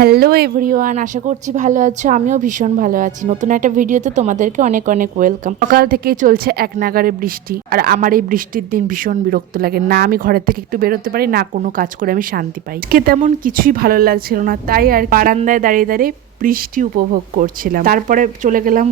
Hello everyone, আশা করছি ভালো আছো। আমিও ভীষণ ভালো আছি। নতুন একটা ভিডিওতে তোমাদেরকে অনেক অনেক ওয়েলকাম। সকাল থেকেই চলছে এক নাগাড়ে বৃষ্টি, আর আমার এই বৃষ্টির দিন ভীষণ বিরক্ত লাগে। না আমি ঘরের থেকে একটু বেরোতে পারি, না কোনো কাজ করে আমি শান্তি পাই। কে তেমন কিছুই ভালো লাগছিল না, তাই আর বারান্দায় দাঁড়িয়ে দাঁড়িয়ে বৃষ্টি উপভোগ করছিলাম। তারপরে চলে গেলাম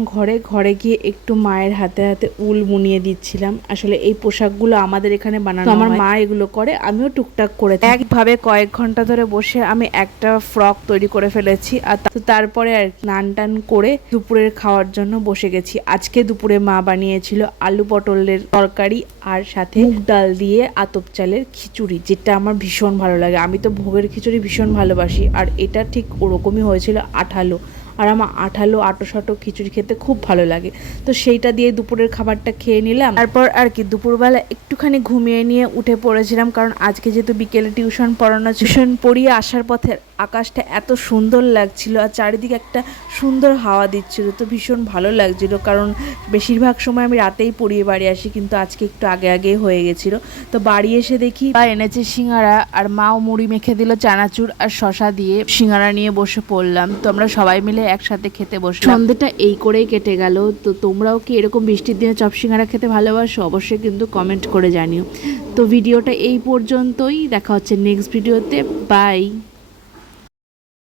ঘরে গিয়ে একটু মায়ের হাতে হাতে উল বুনিয়ে দিচ্ছিলাম। আসলে এই পোশাকগুলো আমাদের এখানে বানানো, আমার মা এগুলো করে, আমিও টুকটাক করে একভাবে কয়েক ঘন্টা ধরে বসে আমি একটা ফ্রক তৈরি করে ফেলেছি। আর তারপরে আর স্নান টান করে দুপুরের খাওয়ার জন্য বসে গেছি। আজকে দুপুরে মা বানিয়েছিল আলু পটলের তরকারি আর সাথে মুগ ডাল দিয়ে আতপ চালের খিচুড়ি, যেটা আমার ভীষণ ভালো লাগে। আমি তো ভোগের খিচুড়ি ভীষণ ভালোবাসি, আর এটা ঠিক ওরকমই হয়েছিল, আঠালো। আর আমার আঠালো আটো খিচুড়ি খেতে খুব ভালো লাগে। তো সেইটা দিয়ে দুপুরের খাবারটা খেয়ে নিলাম। তারপর আর কি দুপুরবেলা একটুখানি ঘুমিয়ে নিয়ে উঠে পড়েছিলাম, কারণ আজকে যেহেতু বিকেলে টিউশন পড়ানো, টিউশন পড়িয়ে আসার পথে আকাশটা এত সুন্দর লাগছিল আর চারিদিকে একটা সুন্দর হাওয়া দিচ্ছিল, তো ভীষণ ভালো লাগছিল। কারণ বেশিরভাগ সময় আমি রাতেই পড়িয়ে বাড়ি আসি, কিন্তু আজকে একটু আগে হয়ে গেছিলো। তো বাড়ি এসে দেখি বা এনেছে সিঙ্গারা, আর মাও মুড়ি মেখে দিল চানাচুর আর শশা দিয়ে। সিঙ্গারা নিয়ে বসে পড়লাম, তো আমরা সবাই মিলে একসাথে খেতে বসলাম। সন্ধ্যেটা এই করেই কেটে গেল। তো তোমরাও কি এরকম বৃষ্টির দিনে চপ সিঙ্গারা খেতে ভালোবাসো? অবশ্যই কিন্তু কমেন্ট করে জানিও। তো ভিডিওটা এই পর্যন্তই, দেখা হচ্ছে নেক্সট ভিডিওতে। বাই।